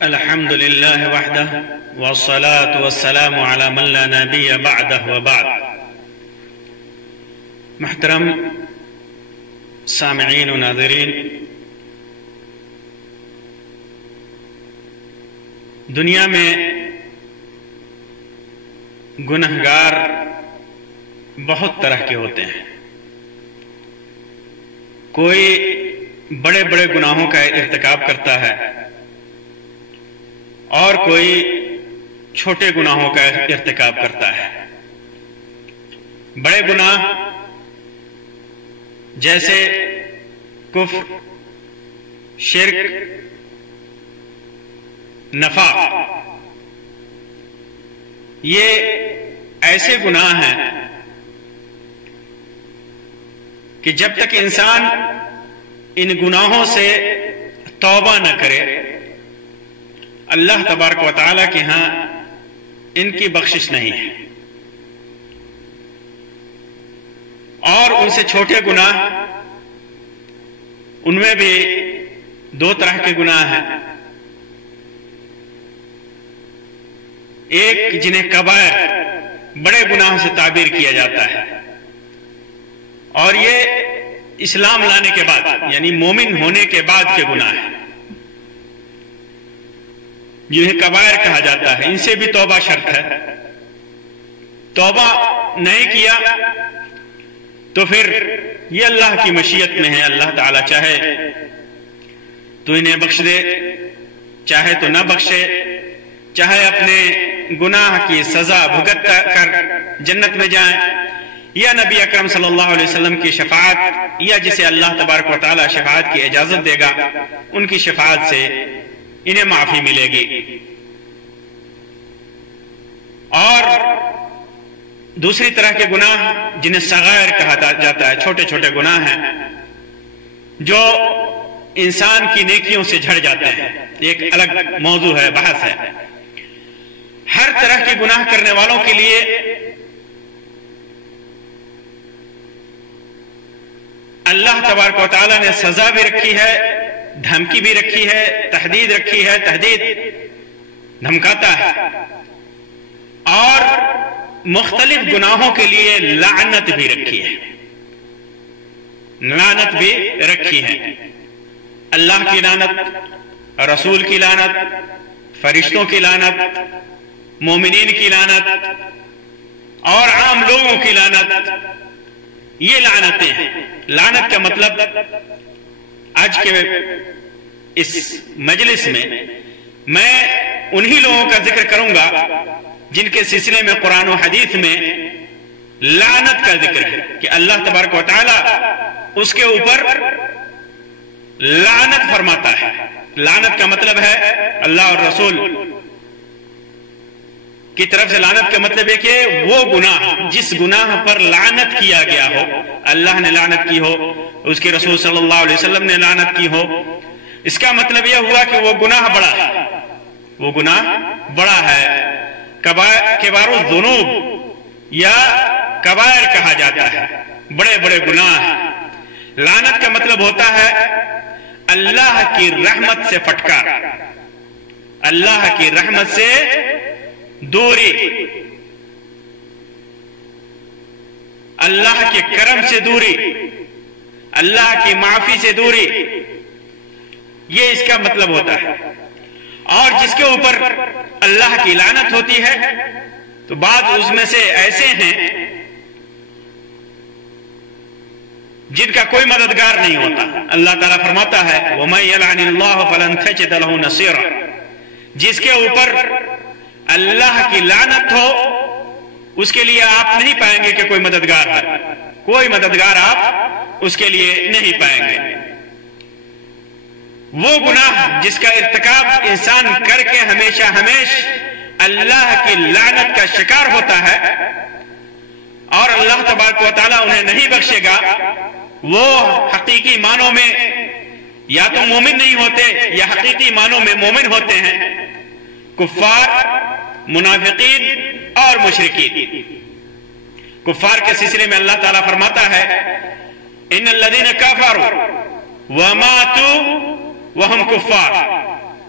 الحمد لله وحده والصلاة والسلام على من لا نبي بعده وبعد. محترم سامعین و ناظرین، دنیا میں گنہگار بہت طرح کے ہوتے ہیں. کوئی بڑے بڑے گناہوں کا ارتکاب کرتا ہے اور کوئی چھوٹے گناہوں کا ارتکاب کرتا ہے. بڑے گناہ جیسے کفر، شرک، نفاق، یہ ایسے گناہ ہیں کہ جب تک انسان ان گناہوں سے توبہ نہ کرے، اللہ تبارک و تعالیٰ کے ہاں ان کی بخشش نہیں ہے. اور ان سے چھوٹے گناہ، ان میں بھی دو طرح کے گناہ ہیں. ایک جنہیں کبائر، بڑے گناہوں سے تعبیر کیا جاتا ہے، اور یہ اسلام لانے کے بعد یعنی مومن ہونے کے بعد کے گناہ ہیں جنہیں کبائر کہا جاتا ہے. ان سے بھی توبہ شرط ہے. توبہ نہیں کیا تو پھر یہ اللہ کی مشیت میں ہے. اللہ تعالیٰ چاہے تو انہیں بخش دے، چاہے تو نہ بخشے، چاہے اپنے گناہ کی سزا بھگت کر جنت میں جائیں، یا نبی اکرم صلی اللہ علیہ وسلم کی شفاعت، یا جسے اللہ تبارک و تعالیٰ شفاعت کی اجازت دے گا ان کی شفاعت سے انہیں معافی ملے گی. اور دوسری طرح کے گناہ جنہیں صغائر کہا جاتا ہے، چھوٹے چھوٹے گناہ ہیں جو انسان کی نیکیوں سے جھڑ جاتے ہیں. ایک الگ موضوع ہے، بحث ہے. ہر طرح کے گناہ کرنے والوں کے لیے اللہ تبارک و تعالیٰ نے سزا بھی رکھی ہے، دھمکی بھی رکھی ہے، تحدید رکھی ہے. تحدید دھمکاتا ہے. اور مختلف گناہوں کے لیے لعنت بھی رکھی ہے. لعنت بھی رکھی ہے. اللہ کی لعنت، رسول کی لعنت، فرشتوں کی لعنت، مومنین کی لعنت اور عام لوگوں کی لعنت. یہ لعنتیں ہیں. لعنت کا مطلب آج کے اس مجلس میں انہی لوگوں کا ذکر کروں گا جن کے سلسلے میں قرآن و حدیث میں لعنت کا ذکر ہے کہ اللہ تبارک و تعالی اس کے اوپر لعنت فرماتا ہے. لعنت کا مطلب ہے اللہ اور رسول کی طرف سے لعنت کا مطلب ہے کہ وہ گناہ جس گناہ پر لعنت کیا گیا ہو، اللہ نے لعنت کی ہو، اس کے رسول صلی اللہ علیہ وسلم نے لعنت کی ہو، اس کا مطلب یہ ہوا کہ وہ گناہ بڑا ہے. وہ گناہ بڑا ہے. کبائر الذنوب یا کبائر کہا جاتا ہے، بڑے بڑے گناہ. لعنت کا مطلب ہوتا ہے اللہ کی رحمت سے پھٹکار، اللہ کی رحمت سے دوری، اللہ کے کرم سے دوری، اللہ کی معافی سے دوری. یہ اس کا مطلب ہوتا ہے. اور جس کے اوپر اللہ کی لعنت ہوتی ہے تو بعض اس میں سے ایسے ہیں جن کا کوئی مددگار نہیں ہوتا. اللہ تعالیٰ فرماتا ہے وَمَن يَلْعَنِ اللَّهُ فَلَن تَجِدَ لَهُ نَصِيرًا. جس کے اوپر اللہ کی لعنت ہو اس کے لیے آپ نہیں پائیں گے کہ کوئی مددگار ہے. کوئی مددگار آپ اس کے لیے نہیں پائیں گے. وہ گناہ جس کا ارتکاب انسان کر کے ہمیشہ اللہ کی لعنت کا شکار ہوتا ہے اور اللہ تبارک و تعالیٰ انہیں نہیں بخشے گا، وہ حقیقی معنوں میں یا تو مومن نہیں ہوتے یا حقیقی معنوں میں مومن ہوتے ہیں. کفار، منافقین اور مشرکین. کفار کے سلسلے میں اللہ تعالیٰ فرماتا ہے ان الذین کفروا وماتوا وہم کفار،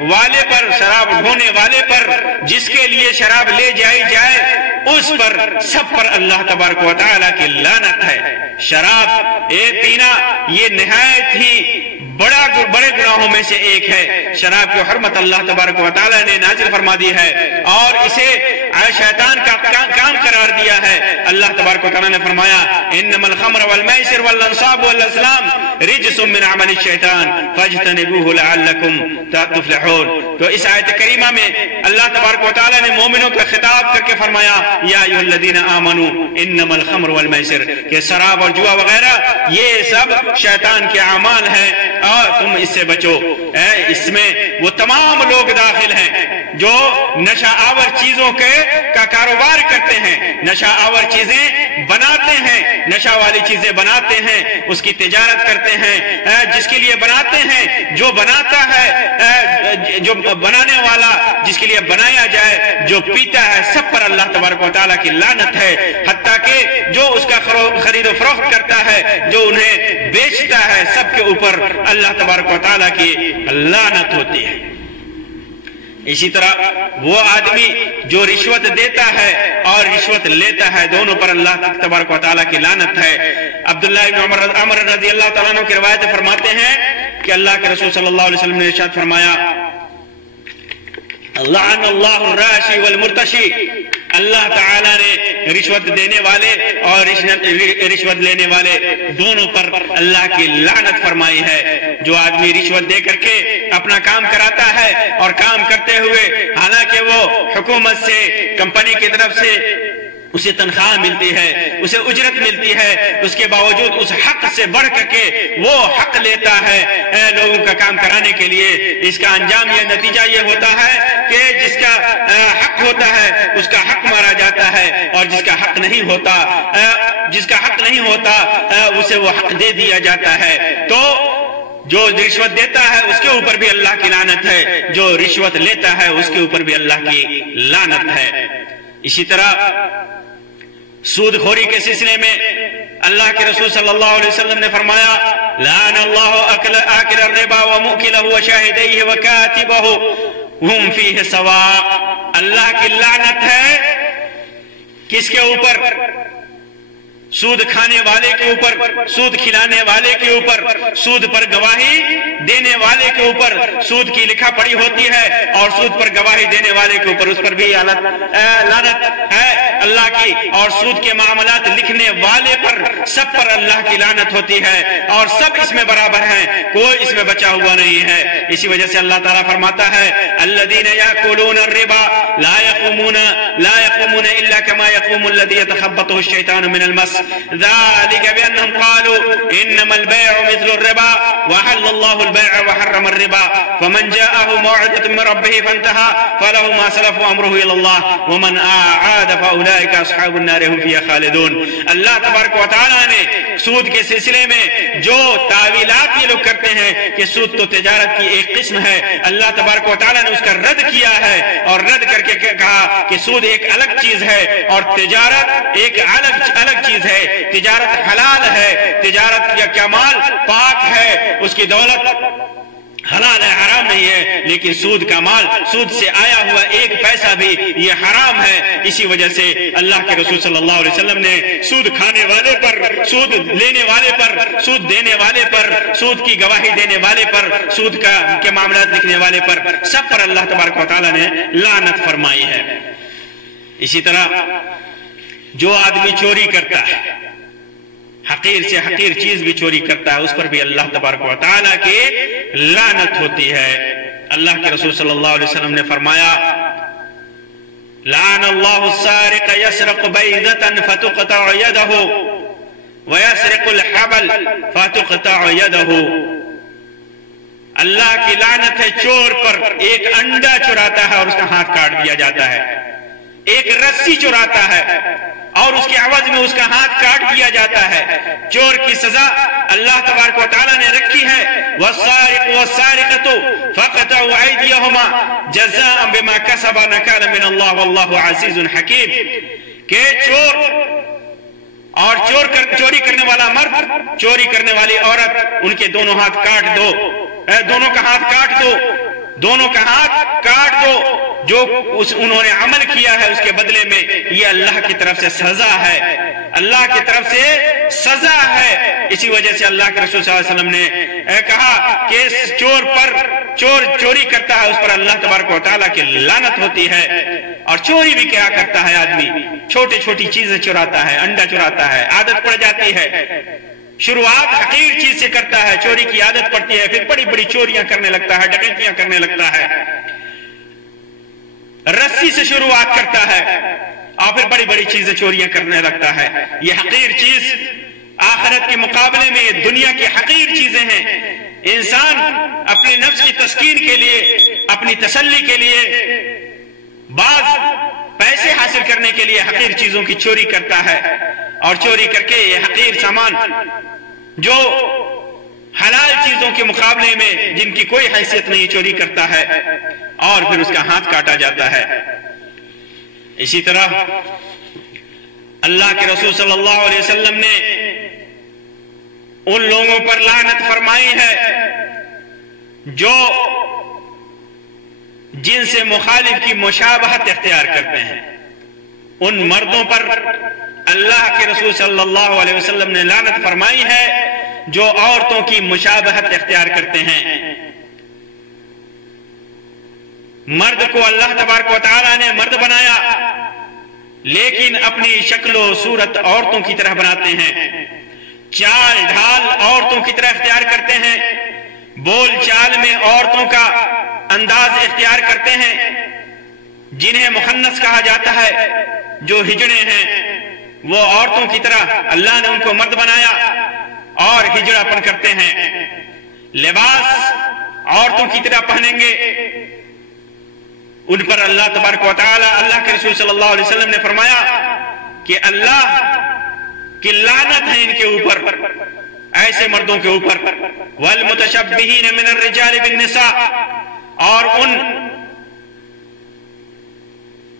والے پر، شراب ڈھونے والے پر، جس کے لیے شراب لے جائی جائے اس پر، سب پر اللہ تبارک و تعالیٰ کی لعنت ہے۔ شراب پینا یہ نہایت ہی بڑے گناہوں میں سے ایک ہے۔ شراب کی حرمت اللہ تبارک و تعالیٰ نے نازل فرما دی ہے اور اسے شیطان کا کام قرار دیا ہے۔ اللہ تبارک و تعالیٰ نے فرمایا انما الخمر والمیسر والانصاب والازلام رجس من عمل الشیطان فاجتنبوه لعلکم تفلحون۔ تو اس آیت کریمہ میں اللہ تبارک و تعالیٰ نے مومنوں کا خطاب کر کے فرمایا یا ایھا الذین آمنوا انما الخمر والمیسر، کہ شراب اور جوا وغیرہ یہ سب شیطان کے اعمال ہیں اور تم اس سے بچو۔ اس میں وہ تمام لوگ داخل ہیں جو نشہ آور چیزوں کا کاروبار کرتے ہیں، نشہ آور چیزیں بناتے ہیں، نشہ والی چیزیں بناتے ہیں، اس کی تجارت کرتے ہیں، جس کے لیے بناتے ہیں، جو بناتا ہے، جو بنانے والا جس کے لیے بنایا جائے، جو پیتا ہے، سب پر اللہ تبارک و تعالیٰ کی لعنت ہے۔ حتیٰ کہ جو اس کا خرید و فروخت کرتا ہے، جو انہیں بیچتا ہے، سب کے اوپر اللہ تبارک و تعالیٰ کی لعنت ہوتی ہے۔ اسی طرح وہ آدمی جو رشوت دیتا ہے اور رشوت لیتا ہے، دونوں پر اللہ تبارک و تعالیٰ کی لعنت ہے۔ عبداللہ بن عمر رضی اللہ تعالیٰ عنہ کی روایت فرماتے ہیں کہ اللہ کے رسول صلی اللہ علیہ وسلم نے ارشاد فرمایا لعن اللہ الراشی والمرتشی، اللہ تعالیٰ نے رشوت دینے والے اور رشوت لینے والے دونوں پر اللہ کی لعنت فرمائی ہے۔ جو آدمی رشوت دے کر کے اپنا کام کراتا ہے اور کام کرتے ہوئے حالانکہ وہ حکومت سے، کمپنی کی طرف سے اسے تنخواہ ملتی ہے، اسے اجرت ملتی ہے، اس کے باوجود اس حق سے بڑھ کر کے وہ حق لیتا ہے لوگوں کا کام کرانے کے لیے، اس کا انجام یہ نتیجہ یہ ہوتا ہے کہ جس کا حق ہوتا ہے اس کا حق مارا جاتا ہے، اور جس کا حق نہیں ہوتا اسے وہ حق دے دیا جاتا ہے۔ تو جو رشوت دیتا ہے اس کے اوپر بھی اللہ کی لعنت ہے، جو رشوت لیتا ہے اس کے اوپر بھی اللہ کی لعنت ہے۔ اسی طرح سود خوری کے سلسلے میں اللہ کے رسول صلی اللہ علیہ وسلم نے فرمایا لعن اللہ آکل الربا ومؤکلہ وشاہدیہ وکاتبہ ہم فیہ سواء، اللہ کی لعنت ہے کس کے اوپر؟ سود کھانے والے کے اوپر، سود کھلانے والے کے اوپر، سود پر گواہی دینے والے کے اوپر۔ سود کی لکھا پڑی ہوتی ہے اور سود پر گواہی دینے والے کے اوپر اس پر بھی لعنت ہے اللہ کی، اور سود کے معاملات لکھنے والے پر، سب پر اللہ کی لعنت ہوتی ہے، اور سب اس میں برابر ہیں، کوئی اس میں بچا ہوا نہیں ہے۔ اسی وجہ سے اللہ تعالیٰ فرماتا ہے الذین یاکلون الربا لا یقومون الا کما یقوم الذی یتخبطہ الشیطان من المس ذلك بأنهم قالوا إنما البيع مثل الربا وحل الله البيع وحرم الربا فمن جاءه موعظة من ربه فانتهى فله ما سلف وأمره إلى الله ومن أعاد فأولئك أصحاب النار هم فيها خالدون۔ اللہ تبارک و تعالیٰ نے سود کے سلسلے میں جو تعویلات یہ لوگ کرتے ہیں کہ سود تو تجارت کی ایک قسم ہے، اللہ تبارک و تعالیٰ نے اس کا رد کیا ہے اور رد کر کے کہا کہ سود ایک الگ چیز ہے اور تجارت ایک الگ چیز ہے۔ تجارت حلال ہے، تجارت یا کمال پاک ہے، اس کی دولت حلال ہے، حرام نہیں ہے، لیکن سود کا مال، سود سے آیا ہوا ایک پیسہ بھی یہ حرام ہے۔ اسی وجہ سے اللہ کے رسول صلی اللہ علیہ وسلم نے سود کھانے والے پر، سود لینے والے پر، سود دینے والے پر، سود کی گواہی دینے والے پر، سود کے معاملات لکھنے والے پر، سب پر اللہ تبارک و تعالیٰ نے لعنت فرمائی ہے۔ اسی طرح جو آدمی چوری کرتا ہے، حقیر سے حقیر چیز بھی چوری کرتا ہے، اس پر بھی اللہ تبارک و تعالیٰ کی لعنت ہوتی ہے۔ اللہ کے رسول صلی اللہ علیہ وسلم نے فرمایا لعن اللہ السارق یسرق بیضة فتقطع یدہ ویسرق الحبل فتقطع یدہ، اللہ کی لعنت ہے چور پر، ایک انڈا چراتا ہے اور اس کا ہاتھ کاٹ دیا جاتا ہے، ایک رسی چراتا ہے اور اس کے عوض میں اس کا ہاتھ کاٹ دیا جاتا ہے۔ چور کی سزا اللہ تبارک و تعالیٰ نے رکھی ہے والسارق والسارقۃ فقطعوا ایدیہما جزاء بما کسبا نکالا من اللہ واللہ عزیز حکیم، کہ چور اور چوری کرنے والا مرد، چوری کرنے والی عورت، ان کے دونوں ہاتھ کاٹ دو، دونوں کا ہاتھ کاٹ دو، دونوں کا ہاتھ کاٹ دو، جو انہوں نے عمل کیا ہے اس کے بدلے میں یہ اللہ کی طرف سے سزا ہے، اللہ کی طرف سے سزا ہے۔ اسی وجہ سے اللہ کے رسول صلی اللہ علیہ وسلم نے کہا کہ اس چور پر، چور چوری کرتا ہے اس پر اللہ تبارک و تعالیٰ کی لعنت ہوتی ہے۔ اور چوری بھی کیا کرتا ہے آدمی، چھوٹی چھوٹی چیزیں چراتا ہے، انڈا چراتا ہے، عادت پڑ جاتی ہے، شروعات حقیر چیز سے کرتا ہے، چوری کی عادت پڑتی ہے، پھر بڑی بڑی چوریاں کرنے لگتا ہے، ڈکیتیاں کرنے لگتا ہے، رسی سے شروعات کرتا ہے اور پھر بڑی بڑی چیزیں چوریاں کرنے لگتا ہے۔ یہ حقیر چیز آخرت کے مقابلے میں یہ دنیا کی حقیر چیزیں ہیں۔ انسان اپنے نفس کی تسکین کے لیے، اپنی تسلی کے لیے، بعض پیسے حاصل کرنے کے لیے حقیر چیزوں کی چوری کرتا ہے، اور چوری کر کے یہ حقیر سامان جو حلال چیزوں کے مقابلے میں جن کی کوئی حیثیت نہیں چوری کرتا ہے، اور پھر اس کا ہاتھ کاٹا جاتا ہے۔ اسی طرح اللہ کے رسول صلی اللہ علیہ وسلم نے ان لوگوں پر لعنت فرمائی ہے جو جن سے مخالف کی مشابہت اختیار کرتے ہیں۔ ان مردوں پر اللہ کے رسول صلی اللہ علیہ وسلم نے لعنت فرمائی ہے جو عورتوں کی مشابہت اختیار کرتے ہیں۔ مرد کو اللہ تبارک و تعالیٰ نے مرد بنایا، لیکن اپنی شکل و صورت عورتوں کی طرح بناتے ہیں، چال ڈھال عورتوں کی طرح اختیار کرتے ہیں، بول چال میں عورتوں کا انداز اختیار کرتے ہیں۔ جنہیں مخنث کہا جاتا ہے، جو ہجڑے ہیں، وہ عورتوں کی طرح اللہ نے ان کو مرد بنایا اور ہجڑا پن کرتے ہیں۔ لباس عورتوں کی طرح پہنیں گے، ان پر اللہ تبارک و تعالی، اللہ کے رسول صلی اللہ علیہ وسلم نے فرمایا کہ اللہ کی لعنت ہے ان کے اوپر، ایسے مردوں کے اوپر۔ والمتشبہین من الرجال بالنساء، اور ان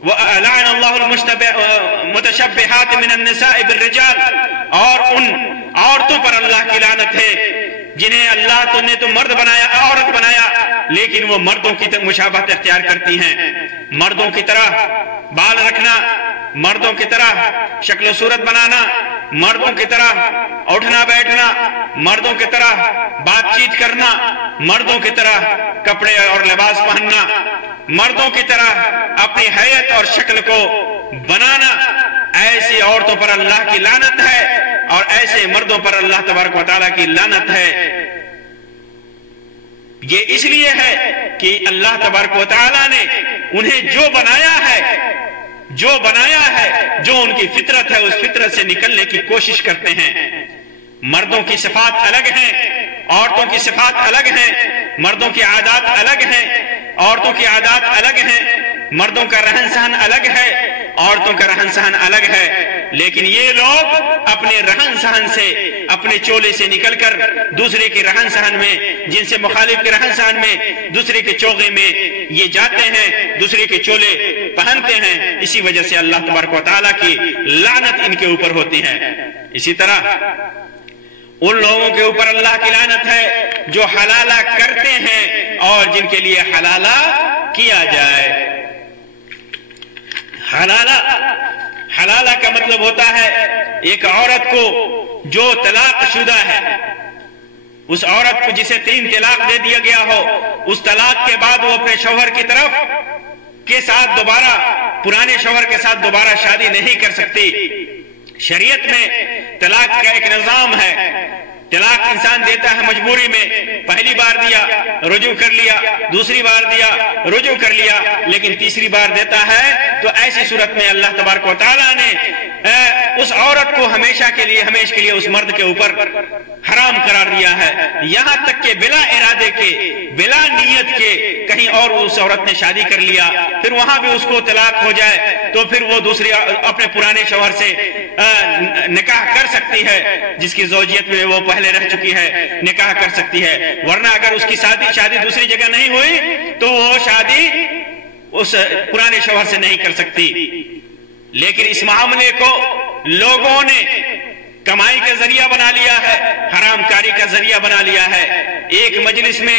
لعن اللہ المتشبہات من النساء بالرجال، اور ان عورتوں پر اللہ کی لعنت ہے جنہیں اللہ نے تو مرد بنایا، عورت بنایا، لیکن وہ مردوں کی مشابہت اختیار کرتی ہیں۔ مردوں کی طرح بال رکھنا، مردوں کی طرح شکل و صورت بنانا، مردوں کی طرح اٹھنا بیٹھنا، مردوں کی طرح بات چیت کرنا، مردوں کی طرح کپڑے اور لباس پہننا، مردوں کی طرح اپنی حیت اور شکل کو بنانا، ایسی عورتوں پر اللہ کی لعنت ہے اور ایسے مردوں پر اللہ تبارک و تعالیٰ کی لعنت ہے۔ یہ اس لیے ہے کہ اللہ تبارک و تعالیٰ نے انہیں جو بنایا ہے، جو ان کی فطرت ہے، اس فطرت سے نکلنے کی کوشش کرتے ہیں۔ مردوں کی صفات الگ ہیں، عورتوں کی صفات الگ ہیں، مردوں کی عادات الگ ہیں، عورتوں کی عادات الگ ہیں، مردوں کا رہن سہن الگ ہے، عورتوں کا رہن سہن الگ ہے، لیکن یہ لوگ اپنے رہن سہن سے، اپنے چولے سے نکل کر دوسرے کے رہن سہن میں، جن سے مخالف کے رہن سہن میں، دوسرے کے چوغے میں یہ جاتے ہیں، دوسرے کے چولے پہنتے ہیں۔ اسی وجہ سے اللہ تبارک و تعالیٰ کی لعنت ان کے اوپر ہوتی ہے۔ اسی طرح ان لوگوں کے اوپر اللہ کی لعنت ہے جو حلالہ کرتے ہیں اور جن کے لیے حلالہ کیا جائے۔ حلالہ کا مطلب ہوتا ہے ایک عورت کو جو طلاق شدہ ہے، اس عورت کو جسے 3 طلاق دے دیا گیا ہو، اس طلاق کے بعد وہ اپنے شوہر کی طرف کے ساتھ دوبارہ، پرانے شوہر کے ساتھ دوبارہ شادی نہیں کر سکتی۔ شریعت میں طلاق کا ایک نظام ہے۔ طلاق انسان دیتا ہے مجبوری میں، پہلی بار دیا رجوع کر لیا، دوسری بار دیا رجوع کر لیا، لیکن تیسری بار دیتا ہے تو ایسی صورت میں اللہ تبارک و تعالیٰ نے اس عورت کو ہمیشہ کے لیے اس مرد کے اوپر حرام قرار دیا ہے، یہاں تک کہ بلا ارادے کے، بلا نیت کے کہیں اور اس عورت نے شادی کر لیا، پھر وہاں بھی اس کو طلاق ہو جائے تو پھر وہ دوسرے اپنے پرانے شوہر سے نکاح کر سکتی ہے، جس کی زوجیت میں وہ پہلے رہ چکی ہے، نکاح کر سکتی ہے۔ ورنہ اگر اس کی شادی دوسری جگہ نہیں ہوئی تو وہ شادی اس پرانے شوہر سے نہیں کر سکتی۔ لیکن اس معاملے کو لوگوں نے کمائی کا ذریعہ بنا لیا ہے، حرام کاری کا ذریعہ بنا لیا ہے۔ ایک مجلس میں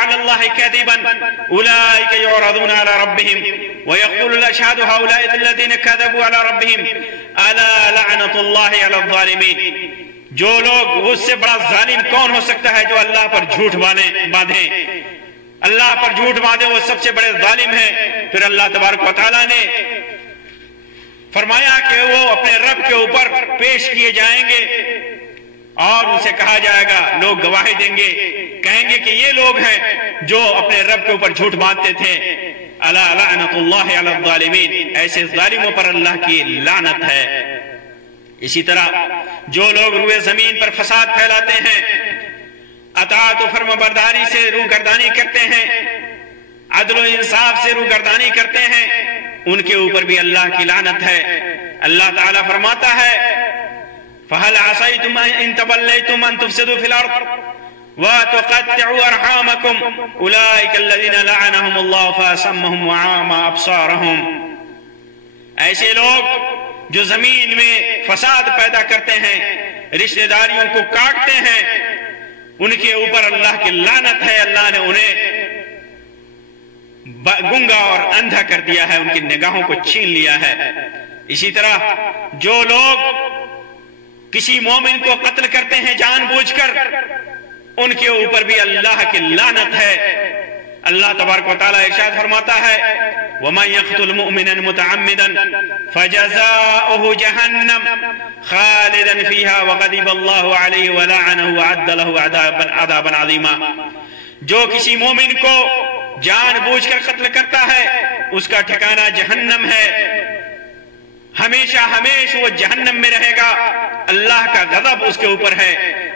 على الله كذبا اولئك يعرضون على ربهم ويقول الاشهاد هؤلاء الذين كذبوا على ربهم الا لعنة الله على الظالمين. جو لوگ، اس سے بڑا ظالم کون ہو سکتا ہے جو اللہ پر جھوٹ باندھیں؟ اللہ پر جھوٹ باندھے وہ سب سے بڑے ظالم ہیں. پھر اللہ تبارک و تعالیٰ نے فرمایا کہ وہ اپنے رب کے اوپر پیش کیے جائیں گے اور ان سے کہا جائے گا، لوگ گواہی دیں گے، کہیں گے کہ یہ لوگ ہیں جو اپنے رب کے اوپر جھوٹ باندھتے تھے. الا لعنۃ اللہ علی الظالمین، ایسے ظالموں پر اللہ کی لعنت ہے. اسی طرح جو لوگ روئے زمین پر فساد پھیلاتے ہیں، اطاعت و فرمانبرداری سے روگردانی کرتے ہیں، عدل و انصاف سے روگردانی کرتے ہیں، ان کے اوپر بھی اللہ کی لعنت ہے. اللہ تعالیٰ فرماتا ہے فَهَلْ عَصَيْتُمْ إِن تَوَلَّيْتُمْ أَن تُفْسِدُوا فِي الْأَرْضِ وَتُقَطِّعُوا أَرْحَامَكُمْ أُولَئِكَ الَّذِينَ لَعَنَهُمُ اللَّهُ فَأَصَمَّهُمْ وَأَعْمَى أَبْصَارَهُمْ. ایسے لوگ جو زمین میں فساد پیدا کرتے ہیں، رشتہ داریوں کو کاٹتے ہیں، ان کے اوپر اللہ کی لعنت ہے. اللہ نے انہیں گنگا اور اندھا کر دیا ہے، ان کی نگاہوں کو چھین لیا ہے. اسی طرح جو لوگ کسی مومن کو قتل کرتے ہیں جان بوجھ کر، ان کے اوپر بھی اللہ کی لعنت ہے. اللہ تبارک و تعالیٰ ارشاد فرماتا ہے وَمَن يَقْتُلْ مُؤْمِنًا مُتَعَمِّدًا فَجَزَاؤُهُ جَهَنَّمُ خَالِدًا فِيهَا وَغَضِبَ اللَّهُ عَلَيْهِ وَلَعَنَهُ وَأَعَدَّ لَهُ عَذَابًا عَظِيمًا. جو کسی مومن کو جان بوجھ کر قتل کرتا ہے، اس کا ٹھکانہ جہنم ہے، ہمیشہ ہمیشہ وہ جہنم میں رہے گا. اللہ کا غضب اس کے اوپر ہے،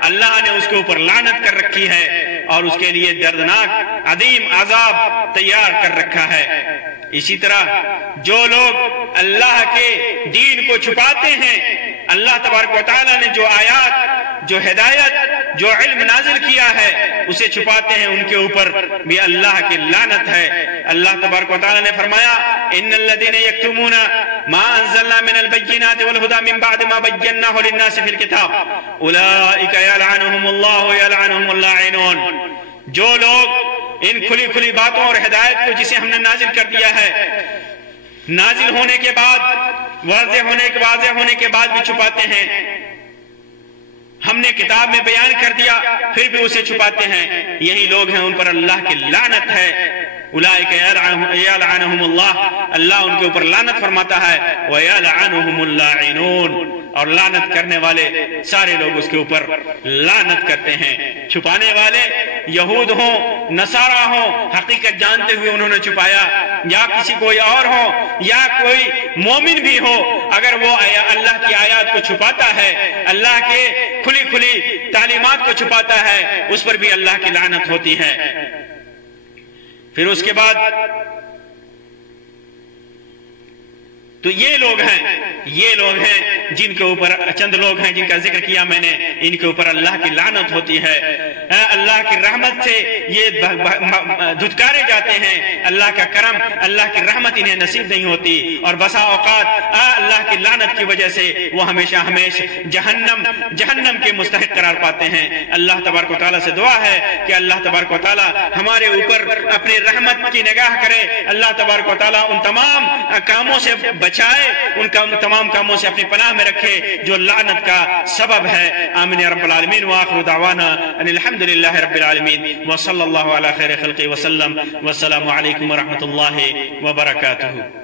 اللہ نے اس کے اوپر لعنت کر رکھی ہے اور اس کے لیے دردناک عظیم عذاب تیار کر رکھا ہے. اسی طرح جو لوگ اللہ کے دین کو چھپاتے ہیں، اللہ تبارک و تعالیٰ نے جو آیات، جو ہدایت، جو علم نازل کیا ہے اسے چھپاتے ہیں، ان کے اوپر بھی اللہ کی لعنت ہے. اللہ تبارک و تعالیٰ نے فرمایا ان الذين يكتمون ما انزلنا من البينات والهدى من بعد ما بيناه للناس في الكتاب اولئك يلعنهم الله ويلعنهم اللاعنون. جو لوگ ان کھلی کھلی باتوں اور ہدایت کو جسے ہم نے نازل کر دیا ہے، نازل ہونے کے بعد، واضح ہونے کے بعد بھی چھپاتے ہیں، ہم نے کتاب میں بیان کر دیا پھر بھی اسے چھپاتے ہیں، یہی لوگ ہیں ان پر اللہ کی لعنت ہے. اولئک یلعنہم اللہ، اللہ ان کے اوپر لعنت فرماتا ہے. ویلعنہم اللاعنون، اور لعنت کرنے والے سارے لوگ اس کے اوپر لعنت کرتے ہیں. چھپانے والے یہود ہوں، نصارہ ہوں، حقیقت جانتے ہوئے انہوں نے چھپایا، یا کسی کوئی اور ہو یا کوئی مومن بھی ہو، اگر وہ اللہ کی آیات کو چھپاتا ہے، اللہ کے کھلی کھلی تعلیمات کو چھپاتا ہے، اس پر بھی اللہ کی لعنت ہوتی ہے. پھر اس کے بعد تو یہ لوگ ہیں جن کے اوپر، چند لوگ ہیں جن کا ذکر کیا میں نے، ان کے اوپر اللہ کی لعنت ہوتی ہے. اللہ کی رحمت سے یہ دھتکارے جاتے ہیں، اللہ کا کرم، اللہ کی رحمت انہیں نصیب نہیں ہوتی، اور بسا اوقات اللہ کی لعنت کی وجہ سے وہ ہمیشہ جہنم کے مستحق قرار پاتے ہیں. اللہ تبارک و تعالیٰ سے دعا ہے کہ اللہ تبارک و تعالیٰ ہمارے اوپر اپنی رحمت کی نگاہ کرے. اللہ تبارک و تعالیٰ ان تمام کاموں سے بچائے، ان تمام کاموں سے اپنی پناہ میں رکھے جو لعنت کا سبب ہے. آمین یا رب العالمین. وآخر دعوانا ان الحمد للہ رب العالمین وصلی اللہ علی خیر خلقہ وسلم. والسلام علیکم ورحمۃ اللہ وبرکاتہ.